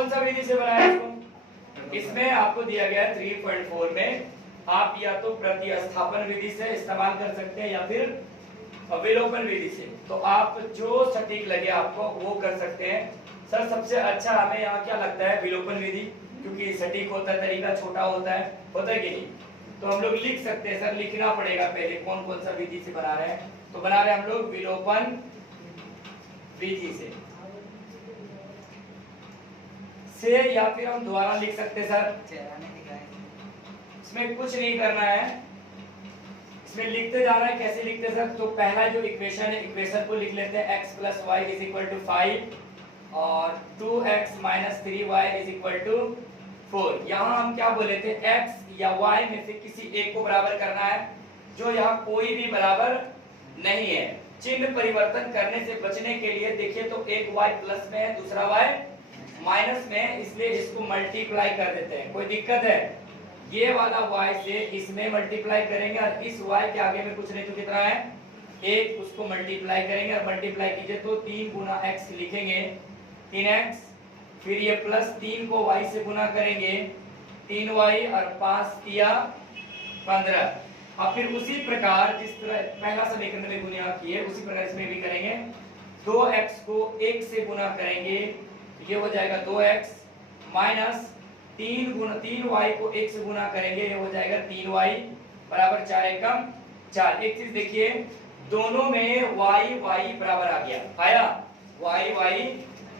कौन सा विधि से बनाया इसको? इसमें आपको दिया गया है 3.4 में आप या तो प्रतिस्थापन विधि से इस्तेमाल कर सकते हैं या फिर विलोपन विधि से। तो आप जो सटीक लगे आपको वो कर सकते हैं। सर सबसे अच्छा हमें यहाँ क्या लगता है? विलोपन विधि, क्योंकि सटीक होता है, तरीका छोटा होता है कि नहीं? तो हम लोग लिख सकते हैं। सर लिखना पड़ेगा पहले कौन कौन सा विधि से बना रहे हैं। तो बना रहे हैं हम लोग विलोपन विधि से या फिर हम दोबारा लिख सकते हैं सर। इसमें कुछ नहीं करना है, इसमें लिखते जाना है। कैसे लिखते हैं सर? तो पहला जो इक्वेशन है, इक्वेशन को लिख लेते हैं x + y = 5 और 2x - 3y = 4। यहाँ हम क्या बोले थे? x या y में से किसी एक को बराबर करना है, जो यहाँ कोई भी बराबर नहीं है। चिन्ह परिवर्तन करने से बचने के लिए देखिए तो एक y प्लस में है, दूसरा y माइनस में है, इसलिए इसको मल्टीप्लाई कर देते हैं। कोई दिक्कत है? ये वाला y से इसमें मल्टीप्लाई करेंगे और इस y के आगे में कुछ नहीं तो कितना है? 1, उसको मल्टीप्लाई करेंगे और मल्टीप्लाई कीजिए तो 3 गुना x लिखेंगे, 3x। फिर ये +3 को y से गुना करेंगे, 3y और 5 किया 15। अब फिर उसी प्रकार जिस तरह पहला समीकरण में गुणा किए उसी प्रकार इसमें भी करेंगे। 2x को 1 से गुना करेंगे, ये हो जाएगा 2x माइनस 3y को 1 से गुना करेंगे, ये हो जाएगा 3y बराबर 4 एकम 4। एक चीज देखिए, दोनों में y बराबर आ गया, आया y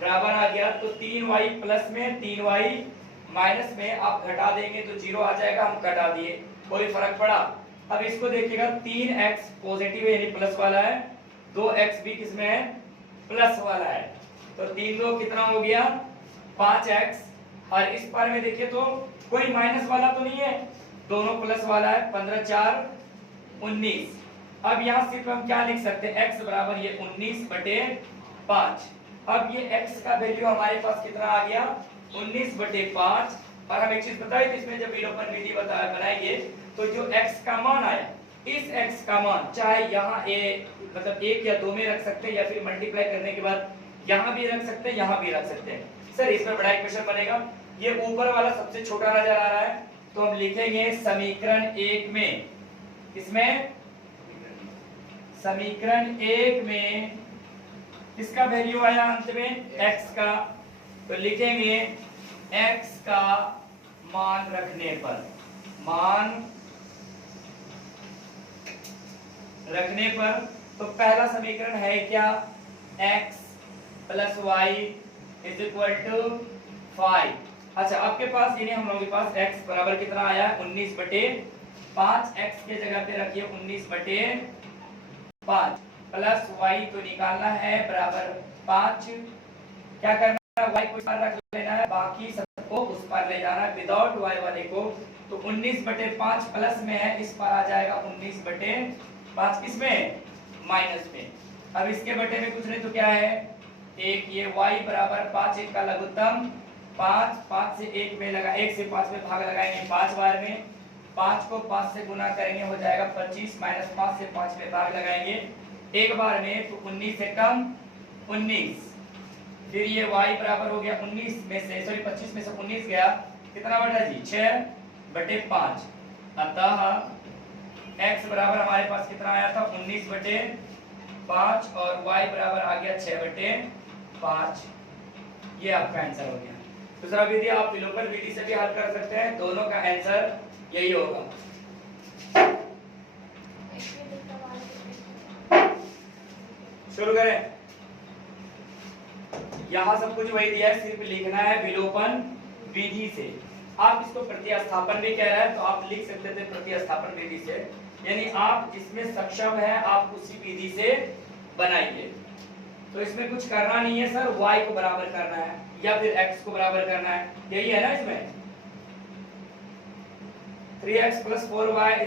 बराबर आ गया। तो 3y प्लस में 3y माइनस में आप घटा देंगे तो 0 आ जाएगा, हम घटा दिए, कोई फर्क पड़ा? अब इसको देखिएगा, 3x पॉजिटिव है यानी प्लस वाला है, 2x भी किसमें है? प्लस वाला है। तो 3 2 कितना हो गया? 5x। और इस बार में देखिए तो कोई माइनस वाला तो नहीं है, दोनों प्लस वाला है, 15 4 19। अब यहाँ सिर्फ हम क्या लिख सकते हैं? x बराबर ये 19/5। अब ये x का वैल्यू हमारे पास कितना आ गया? 19/5। और हम एक चीज बताए थे इसमें, जब विलोपन विधि बनाएंगे तो जो x का मान आया, इस x का मान चाहे यहाँ मतलब 1 या 2 में रख सकते हैं या फिर मल्टीप्लाई करने के बाद यहाँ भी रख सकते हैं, यहाँ भी रख सकते हैं। सर इसमें बड़ा इक्वेशन बनेगा, ये ऊपर वाला सबसे छोटा नजर आ रहा है, तो हम लिखेंगे समीकरण 1 में, इसमें समीकरण 1 में किसका वैल्यू आया अंत में? x का। तो लिखेंगे x का मान रखने पर, तो पहला समीकरण है क्या? x + y = 5। अच्छा आपके पास यानी हम लोगों के पास x बराबर कितना आया? 19/5। x के जगह पे रखिए 19/5 प्लस y तो निकालना है बराबर 5। क्या करना है? y को इस पर रख लेना है, बाकी सबको उस पर ले जाना है विदाउट y वाले को। तो 19/5 प्लस में है, इस पर आ जाएगा 19/5 किसमें? माइनस में। अब इसके बटे में कुछ नहीं तो क्या है? 1। ये y बराबर 5, 1 का लघुत्तम 5, 5 से 1 में लगा, 1 से 5 में भाग लगाएंगे 5 बार में, 5 को 5 से गुना करेंगे हो जाएगा 25 माइनस 5 से 5 में भाग लगाएंगे एक बार में, तो 19 से कम 19। फिर ये y बराबर हो गया 19 में से 25 में से 19 गया, कितना बटा जी? 6/5। अतः x बराबर हमारे पास कितना आया था? 19/5 और y बराबर आ गया 6/5। ये आपका आंसर हो गया। दूसरा विधि आप विलोपन विधि से भी हल कर सकते हैं, दोनों का आंसर यही होगा। शुरू करें। यहाँ सब कुछ वही दिया है, सिर्फ लिखना है विलोपन विधि से। आप इसको प्रतिस्थापन भी कह रहे हैं तो आप लिख सकते थे प्रतिस्थापन विधि से, यानी आप जिसमें सक्षम है आप उसी विधि से बनाइए। तो इसमें कुछ करना नहीं है सर, y को बराबर करना है या फिर x को बराबर करना है, यही है ना। इसमें 3x + 4y =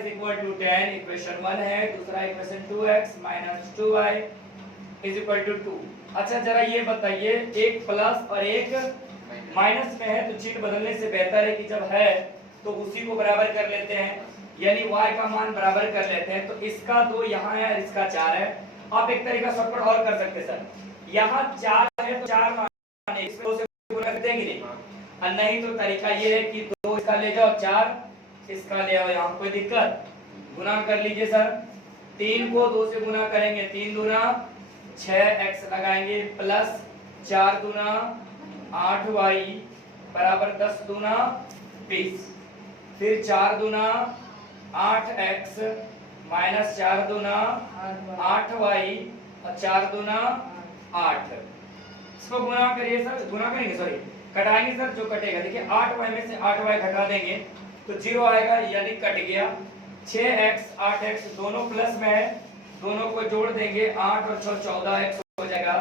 10 इक्वेशन 1 है। दूसरा इक्वेशन 2x - 2y = 2। अच्छा जरा ये बताइए, एक प्लस और एक माइनस में है तो चिन्ह बदलने से बेहतर है कि जब है तो उसी को बराबर कर लेते हैं, यानी y का मान बराबर कर लेते हैं। तो इसका 2 यहाँ है और इसका 4 है। आप एक तरीका शॉर्टकट और कर सकते हैं सर, यहाँ 4 है तो 4 मान इसमें 2 से गुना कर देंगे नहीं, और नहीं तो तरीका ये है कि 2 इसका ले जाओ, 4 इसका ले आओ, यहाँ कोई दिक्कत, गुना कर लीजिए सर। 3 को 2 से गुना करेंगे, 3 दूना 6x लगाएंगे, प्लस 4 दूना 8y बराबर 10 दूना 20, फिर 4 दूना 8x माइनस 4 दूना 8y और 4 दूना 8। इसको गुना करिए सर, गुना करेंगे सॉरी कटाएंगे सर, जो कटेगा देखिए 8y में से 8y घटा देंगे तो 0 आएगा, यानी कट गया। 6x 8x दोनों प्लस में है, दोनों को जोड़ देंगे, 8 और 6 14x हो जाएगा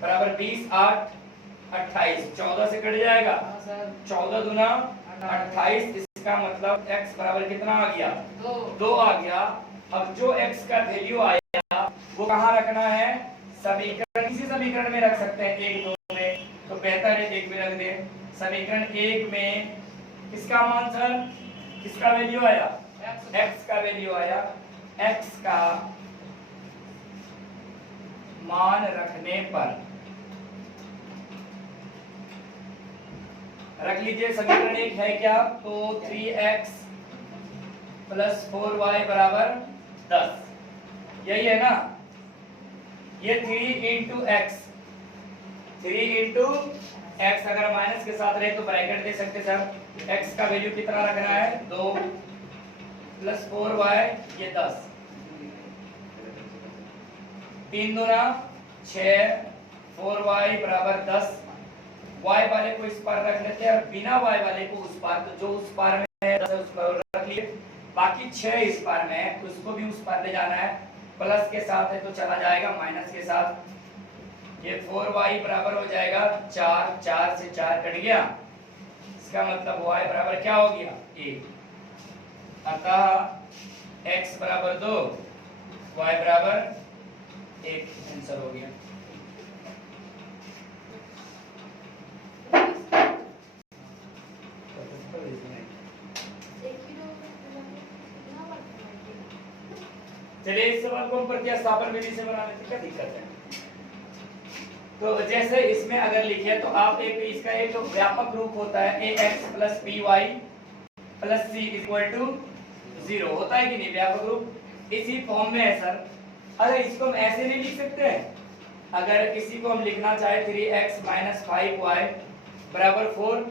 बराबर 20, 8 28, 14 से कट जाएगा, 14 दूना 28, इसका मतलब x बराबर कितना आ गया, 2 आ गया। अब जो x का वैल्यू आया वो कहाँ रखना है, समीकरण, किसी समीकरण में रख सकते हैं, 1 2 में, तो बेहतर है 1 में रख दें। समीकरण 1 में किसका मान सर, किसका वैल्यू आया, x का वैल्यू आया, x का मान रखने पर रख लीजिए। समीकरण 1 है क्या, तो 3x प्लस 4y बराबर 10, यही है ना। ये 3 इंटू एक्स, 3 इंटू एक्स, अगर माइनस के साथ रहे तो ब्रैकेट दे सकते सर। x का वैल्यू कितना रखना है, 2 प्लस 4y ये 10, 3 दूना 6, 4y बराबर 10। y वाले को इस पार रख लेते हैं और बिना y वाले को उस पार, तो जो उस पार में है 10 उस पार रख लिए, बाकी 6 इस पार में है उसको भी उस पार ले जाना है। प्लस के साथ है तो चला जाएगा माइनस के साथ, ये 4y बराबर हो जाएगा 4, 4 से 4 कट गया, इसका मतलब y बराबर क्या हो गया, 1। अतः x बराबर 2, y बराबर 1, आंसर हो गया। चलिए इस सवाल को हम प्रतिस्थापन विधि से बना लेते, क्या दिक्कत है। तो जैसे इसमें अगर लिखे तो आप एक इसका एक व्यापक रूप होता है ax plus by plus c equal to 0, होता है कि नहीं व्यापक रूप, इसी फॉर्म में है सर। अगर इसको हम ऐसे नहीं लिख सकते हैं, अगर इसी को हम लिखना चाहे 3x माइनस 5y बराबर 4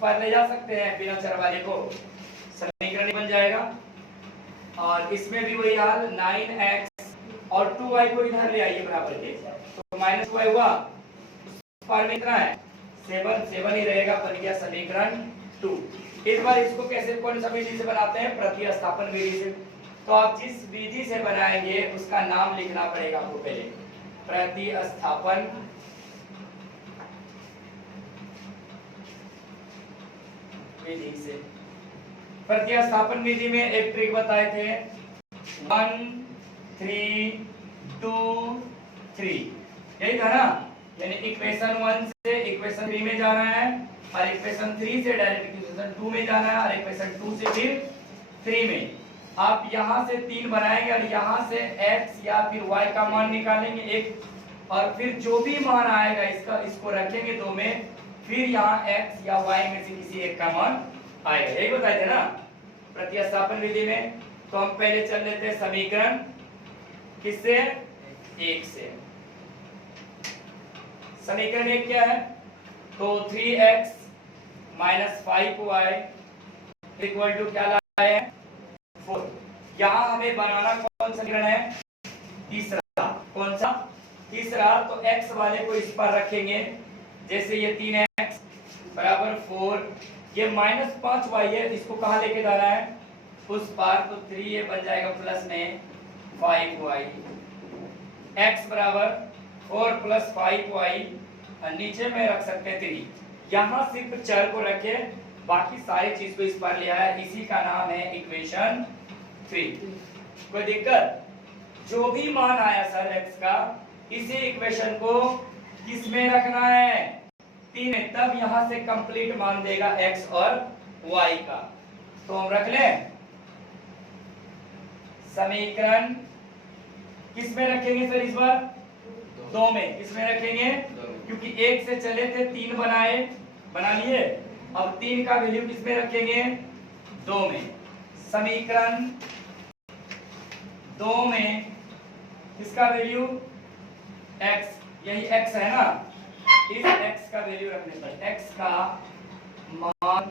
पर ले जा सकते हैं बिना चर वाले को, समीकरण बन जाएगा। और इसमें भी वही हाल, 9x और 2y को इधर ले आइए बराबर के, तो माइनस 2y हुआ, पर में कितना है 7, 7 ही रहेगा, बन गया समीकरण 2। इस बार इसको कैसे, कौन सा विधि से बनाते हैं, प्रतिस्थापन विधि से। तो आप जिस विधि से बनाएंगे उसका नाम लिखना पड़ेगा आपको पहले, प्रतिस्थापन विधि से। प्रतिस्थापन विधि में एक ट्रिक बताए थे, 1 3 2 3, यही था ना, यानी इक्वेशन 1 से इक्वेशन 3 में जाना है, और इक्वेशन 3 से डायरेक्ट इक्वेशन 2 में जाना है, और इक्वेशन 2 से फिर 3 में। आप यहां से 3 बनाएंगे और यहां से x या फिर y का मान निकालेंगे एक, और फिर जो भी मान आएगा इसका, इसको रखेंगे 2 में, फिर यहाँ x या y में से किसी एक का मान आएगा, यही बताए थे ना प्रतिस्थापन विधि में। तो हम पहले चल लेते हैं समीकरण किससे, 1 से। समीकरण 1 क्या है, तो 3x minus 5y equal to क्या लाए हैं, 4। यहाँ हमें बनाना कौन सा समीकरण है, तीसरा। कौन सा, तीसरा। तो x वाले को इस पर रखेंगे, जैसे ये 3x बराबर 4, ये माइनस 5y है, इसको कहाँ लेके जाना है, उस पार, तो 3 ये बन जाएगा प्लस में 5y, x बराबर 4 प्लस 5y, और नीचे में रख सकते हैं 3। यहाँ सिर्फ चर को रखे, बाकी सारी चीज को इस पर ले आया, इसी का नाम है इक्वेशन 3। कोई दिक्कत, जो भी मान आया सर x का, इसी इक्वेशन को किस में रखना है, 3 में, तब यहां से कंप्लीट मान देगा x और y का। तो हम रख लें समीकरण किस में रखेंगे सर, इस बार 2 में, किस में रखेंगे क्योंकि 1 से चले थे 3 बना लिए। अब 3 का वैल्यू किस में रखेंगे? 2 में। समीकरण 2 में किसका वैल्यू? x, यही x है ना, इस x का वैल्यू रखने पर, x का मान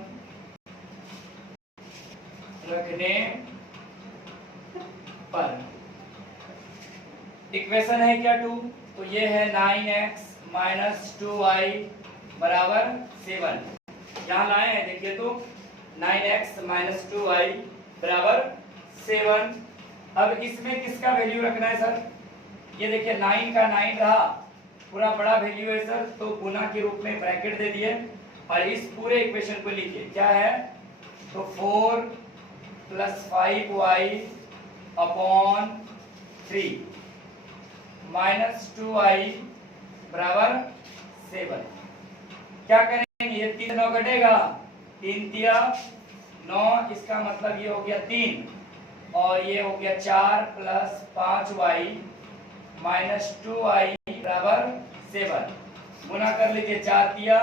रखने पर इक्वेशन है क्या 2, तो ये है 9x माइनस 2y बराबर 7। यहाँ लाए हैं देखिए तो 9x माइनस 2y बराबर 7। अब इसमें किसका वैल्यू रखना है सर? ये देखिए 9 का 9 रहा, पूरा बड़ा वैल्यू है सर, तो गुना के रूप में ब्रैकेट दे दिए और इस पूरे इक्वेशन को लिखिए। क्या है? तो 4 plus 5y upon 3 minus 2y बराबर 7। क्या करेंगे? ये 3 9 कटेगा, 3 तिया 9, इसका मतलब ये हो गया 3 और ये हो गया 4 प्लस 5y माइनस 2y बराबर 7। गुना कर लीजिए, 4 तिया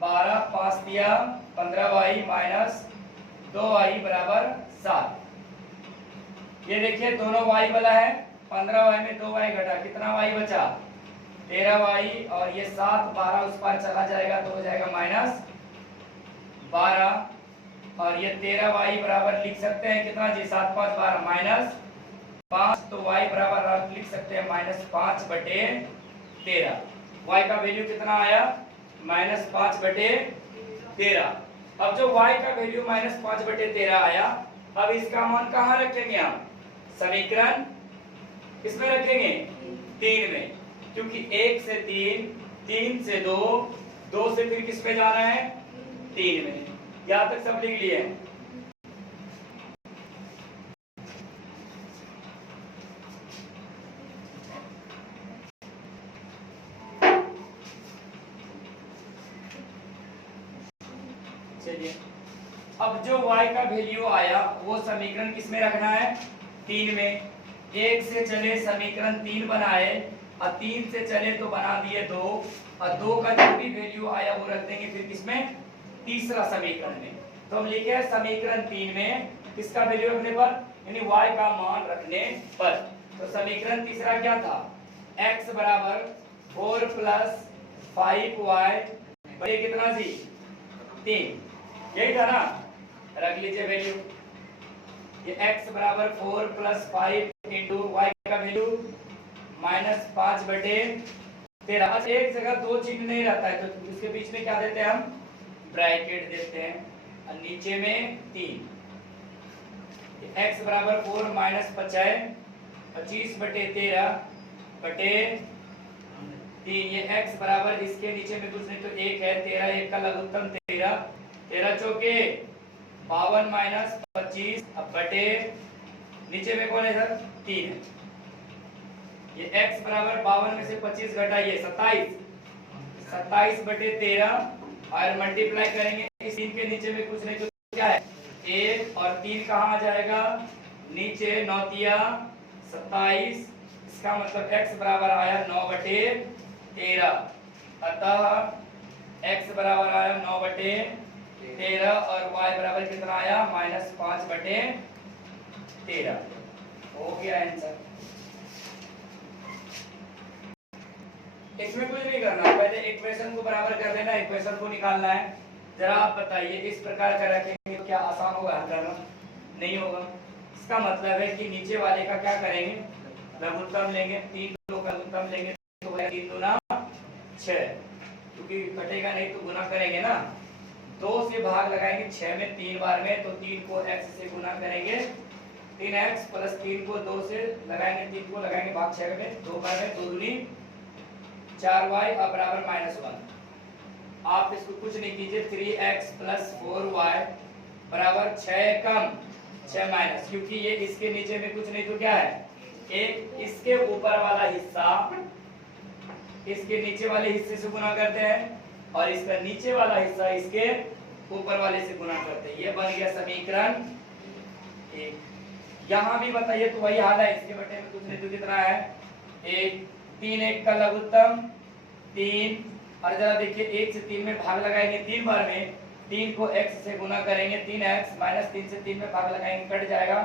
12, 5 तिया 15y माइनस 2y बराबर 7। ये देखिए दोनों y वाला है, 15y में 2y घटा, कितना y बचा? 13y, और ये 7 12 उस पार चला जाएगा तो हो जाएगा माइनस 12, और ये 13y बराबर लिख सकते हैं कितना जी? 7 5 12 माइनस 5, तो y बराबर लिख सकते हैं माइनस 5 बटे 13। y का वैल्यू कितना आया? माइनस 5 बटे 13। अब जो y का वैल्यू माइनस 5 बटे 13 आया, अब इसका मान कहाँ रखेंगे हम? समीकरण किसमें रखेंगे? 3 में, क्योंकि 1 से 3, 3 से 2, 2 से फिर किस पे जाना है? 3 में। यहाँ तक सब लिख लिए। चलिए, अब जो y का वैल्यू आया वो समीकरण किस में रखना है? 3 में। 1 से चले समीकरण 3 बनाए, और 3 से चले तो बना दिए 2, और 2 का जो भी वैल्यू आया वो रख देंगे फिर किसमें? तीसरा समीकरण में। तो हम लिखे हैं समीकरण 3 में किसका वैल्यू रखने पर, यानी y का मान रखने पर। तो समीकरण तीसरा क्या था? x बराबर 4 प्लस 5y बटे कितना जी? 3, यही था ना, रख लीजिए वैल्यू। ये x बराबर 4 प्लस 5 इंटू y का वैल्यू माइनस 5 बटे 13। अच्छा, एक जगह दो चिन्ह नहीं रहता है तो इसके बीच में क्या देते हैं हम? ब्रैकेट देते हैं, और नीचे में 3। x बराबर 4 माइनस 25 बटे 13 बटे 3। ये x बराबर इसके नीचे में कुछ नहीं तो 1 है, 13 1 का लघुत्तम 13, 13 चौके 52 माइनस 25 अब बटे नीचे में कौन है सर? 3 है। ये x बराबर 52 में से 25 घटाइए 27 बटे 13 और मल्टीप्लाई करेंगे इस 3 के नीचे में कुछ नहीं तो क्या है? 1 और 3 कहाँ आ जाएगा? नीचे 9 तिया 27, इसका मतलब x बराबर आया 9 बटे 13। अतः x बराबर आया 9 बटे 13 और y बराबर कितना आया? माइनस 5 बटे 13। हो गया आंसर। इसमें कुछ नहीं करना, पहले इक्वेशन को बराबर कर देना, इक्वेशन को निकालना है। जरा आप बताइए, इस प्रकार का रखेंगे तो क्या आसान होगा हल करना? नहीं होगा। इसका मतलब है कि नीचे वाले का क्या करेंगे? लघुत्तम लेंगे, 3 का लघुत्तम लेंगे तो 3 दूना 6, क्योंकि कटेगा नहीं तो गुना करेंगे ना। 2 से भाग लगाएंगे 6 में 3 बार में, तो 3 को x से गुना करेंगे, 3x प्लस 3 को 2 से लगाएंगे, 3 को लगाएंगे भाग 6 में 2 बार में, 2 दूनी 4y और बराबर -1। आप इसको कुछ नहीं कीजिए, 3x प्लस 4y बराबर 6 कम 6 माइनस, क्योंकि ये इसके नीचे में कुछ नहीं तो क्या है? एक इसके ऊपर वाला हिस्सा इसके नीचे वाले हिस्से से गुना करते हैं, और इसका नीचे वाला हिस्सा इसके ऊपर वाले से गुना करते हैं। ये बन गया समीकरण 1। यहाँ भी बताइए तो वही हाल है, इसके बटे में कुछ नहीं तो कितना है? 1, 3 1 का लघुत्तम 3 और जरा देखिए 1 से 3 में भाग लगाएंगे 3 बार में, 3 को x से गुना करेंगे 3x माइनस 3 से 3 में भाग लगाएंगे कट जाएगा,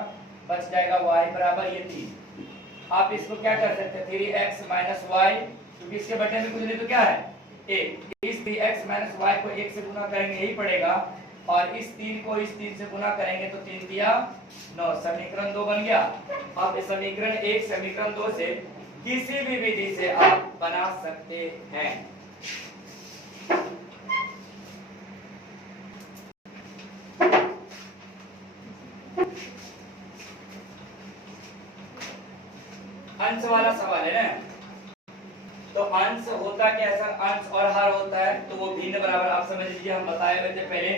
बच जाएगा y बराबर ये 3। आप इसको क्या कर सकते हैं 3x माइनस y, क्योंकि इसके बटे में कुछ नहीं तो क्या है 1, इस 3x माइनस y को 1 से गुना करेंगे यही पड़ेगा, और इस 3 को इस 3 से गुना करेंगे तो 3 दिया 9, समीकरण 2 बन गया। आप इस समीकरण 1 समीकरण 2 से किसी भी विधि से आप बना सकते हैं। अंश वाला सवाल है ना, तो अंश होता क्या है सर, अंश और हर होता है तो वो भिन्न बराबर, आप समझ लीजिए हम बताए हुए थे पहले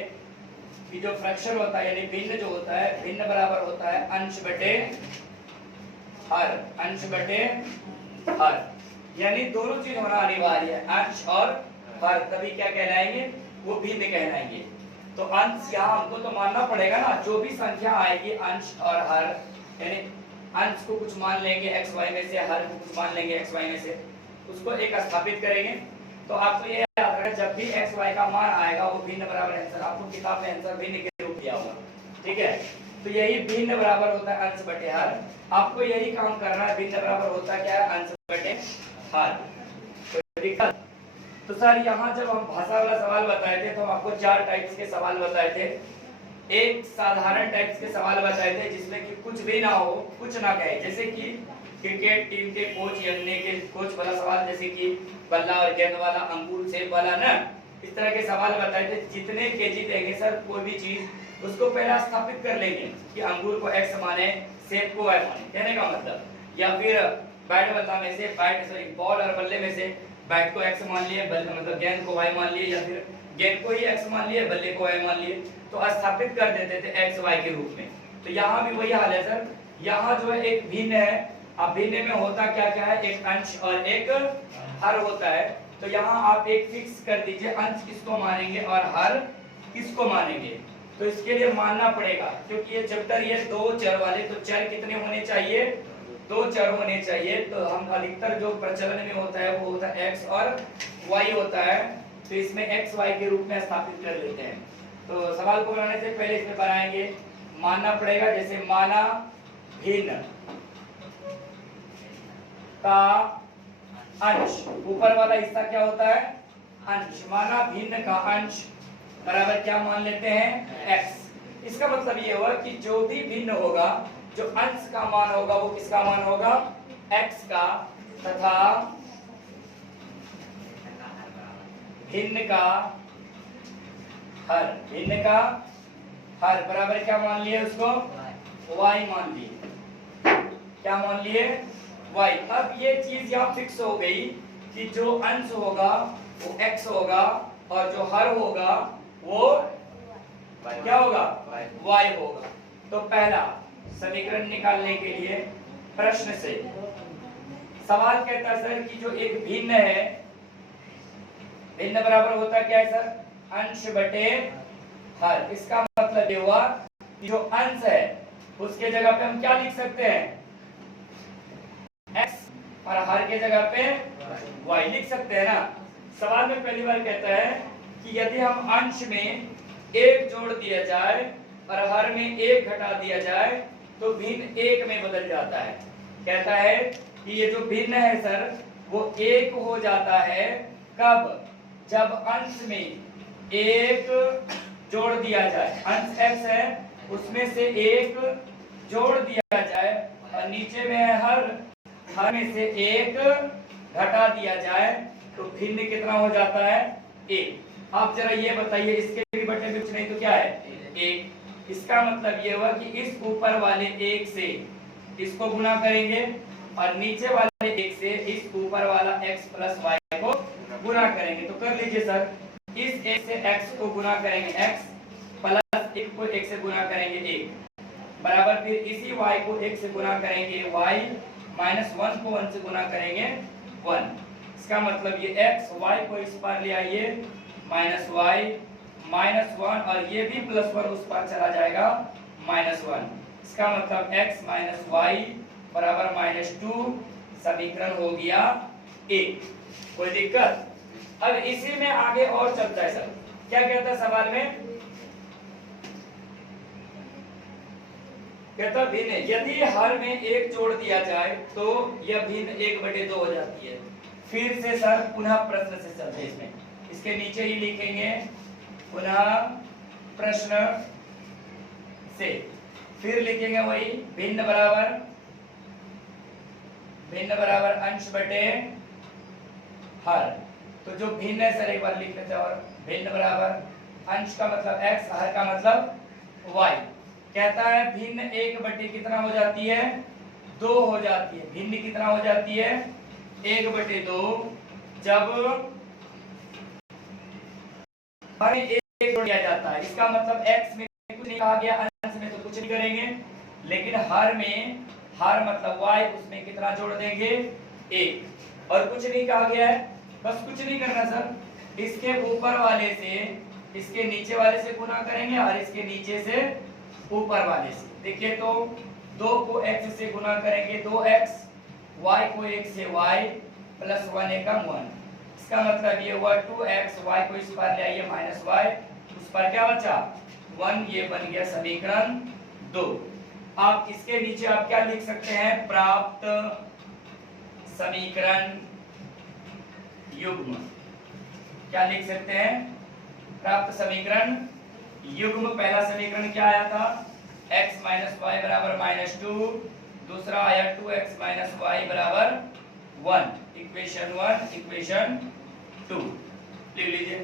कि जो फ्रैक्शन होता है यानी भिन्न जो होता है भिन्न बराबर होता है अंश बटे हर, अंश बटे हर, यानी दोनों चीज होना अनिवार्य है, अंश और हर, तभी क्या कहलाएंगे वो भिन्न कहलाएंगे। तो अंश यहाँ हमको तो मानना पड़ेगा ना, जो भी संख्या आएगी अंश और हर, यानी अंश को कुछ मान लेंगे x y में से, हर को कुछ मान लेंगे x y में से, उसको एक स्थापित करेंगे। तो आपको ये याद रखना जब भी x y का मान आएगा वो भिन्न बराबर आंसर, आपको किताब में आंसर भिन्न के रूप दिया होगा, ठीक है। तो यही भिन्न बराबर होता है अंश बटे हर, आपको यही काम करना है, भिन्न बराबर होता है क्या है अंश बटे हर। तो दिक्कत, तो सर यहाँ जब हम भाषा वाला सवाल बताए थे तो हम आपको 4 टाइप्स के सवाल बताए थे। एक साधारण टाइप्स के सवाल बताए थे जिसमें कि कुछ भी ना हो, कुछ ना कहे, जैसे कि क्रिकेट टीम के कोच या के कोच वाला सवाल, जैसे कि बल्ला और गेंद वाला, अंगूर सेब वाला ना, इस तरह के सवाल बताए थे। जितने केजी देंगे सर कोई भी चीज उसको पहले स्थापित कर लेंगे कि अंगूर को x माने, सेब को y माने, कहने का मतलब, या फिर बैट बल्ला में से बॉल और बल्ले में से बैट को x मान लिए, मतलब गेंद को y मान लिए, या फिर गेंद को ही x मान लिए, बल्ले को y मान लिए, तो स्थापित कर देते थे x y के रूप में। तो यहाँ भी वही हाल है सर, यहाँ जो है एक भिन्न है, अब भिन्न में होता क्या क्या है, एक अंश और एक हर होता है। तो यहाँ आप एक फिक्स कर दीजिए, अंश किसको मानेंगे और हर किसको मानेंगे। तो इसके लिए मानना पड़ेगा, क्योंकि ये चैप्टर ये 2 चर वाले, तो चर कितने होने चाहिए, 2 चर होने चाहिए। तो हम अधिकतर जो प्रचलन में होता है वो होता है x और y होता है, तो इसमें x y के रूप में स्थापित कर लेते हैं। तो सवाल को बनाने से पहले इसमें बनाएंगे, मानना पड़ेगा, जैसे माना भिन्न का अंश, ऊपर वाला हिस्सा क्या होता है अंश, माना भिन्न का अंश बराबर क्या मान लेते हैं x। इसका मतलब ये हुआ कि जो भी भिन्न होगा, जो अंश का मान होगा वो किसका मान होगा x का, तथा भिन्न का हर, भिन्न का हर बराबर क्या मान लिए उसको y मान लिए, क्या मान लिए y। अब ये चीज यहाँ फिक्स हो गई कि जो अंश होगा वो x होगा और जो हर होगा वो क्या होगा y होगा। तो पहला समीकरण निकालने के लिए प्रश्न से सवाल कहता है सर कि जो एक भिन्न है, भिन्न बराबर होता क्या है सर अंश बटे हर। इसका मतलब ये हुआ कि जो अंश है उसके जगह पे हम क्या लिख सकते हैं x और हर के जगह पे y लिख सकते हैं ना। सवाल में पहली बार कहता है कि यदि हम अंश में 1 जोड़ दिया जाए और हर में 1 घटा दिया जाए तो भिन्न 1 में बदल जाता है। कहता है कि ये जो भिन्न है सर वो 1 हो जाता है कब, जब अंश में 1 जोड़ दिया जाए, अंश x है उसमें से 1 जोड़ दिया जाए और नीचे में हर में से 1 घटा दिया जाए तो भिन्न कितना हो जाता है 1। आप जरा ये बताइए, इसके भी बटे में कुछ नहीं तो क्या है 1। इसका मतलब ये हुआ कि इस ऊपर वाले 1 से इसको गुना करेंगे और नीचे वाले 1 से इस ऊपर वाला x प्लस y को गुना करेंगे। तो कर लीजिए सर, इस 1 से x को गुना करेंगे x प्लस 1 को 1 से गुना करेंगे 1 बराबर, फिर इसी y को 1 से गुना करेंगे y माइनस 1 को 1 से गुना करेंगे 1। इसका मतलब ये x y को इस पर ले आइए माइनस y माइनस 1 और ये भी प्लस 1 उस पर चला जाएगा माइनस 1। इसका मतलब x माइनस y बराबर माइनस 2, समीकरण हो गया 1। कोई दिक्कत? अब इसी में आगे और चलता है सर, क्या कहता है सवाल में, कहता भिन्न यदि हर में एक जोड़ दिया जाए तो यह भिन्न 1/2 हो जाती है। फिर से सर पुनः प्रश्न से चलते हैं, इसमें इसके नीचे ही लिखेंगे पुनः प्रश्न से, फिर लिखेंगे वही भिन्न बराबर अंश बटे हर। तो जो भिन्न है सर एक बार लिख लेते हैं, और भिन्न बराबर अंश का मतलब x, हर का मतलब y। कहता है भिन्न 1/2 कितना हो जाती है, 2 हो जाती है। भिन्न कितना हो जाती है, 1/2 जब हर में एक जोड़ दिया जाता है। इसका मतलब x में कुछ नहीं कहा गया, अंश में तो कुछ नहीं करेंगे, लेकिन हर में, हर मतलब y, उसमें कितना जोड़ देंगे, 1। और कुछ नहीं कहा गया है, बस कुछ नहीं करना सर, इसके ऊपर वाले से इसके नीचे वाले से गुना करेंगे और इसके नीचे से ऊपर वाले से। देखिए तो 2 को x से गुना करेंगे 2x, y को 1 से y प्लस 1 एकम 1। इसका मतलब ये हुआ 2x, y को इस पर ले आइए माइनस y, उस पर क्या बचा 1, ये बन गया समीकरण 2। आप इसके नीचे आप क्या लिख सकते हैं, प्राप्त समीकरण युग्म। क्या लिख सकते हैं, प्राप्त समीकरण युग्म। पहला समीकरण क्या आया था, x माइनस वाई बराबर -2, दूसरा आया 2x माइनस वाई बराबर 1। इक्वेशन 1, इक्वेशन 2 लिख लीजिए।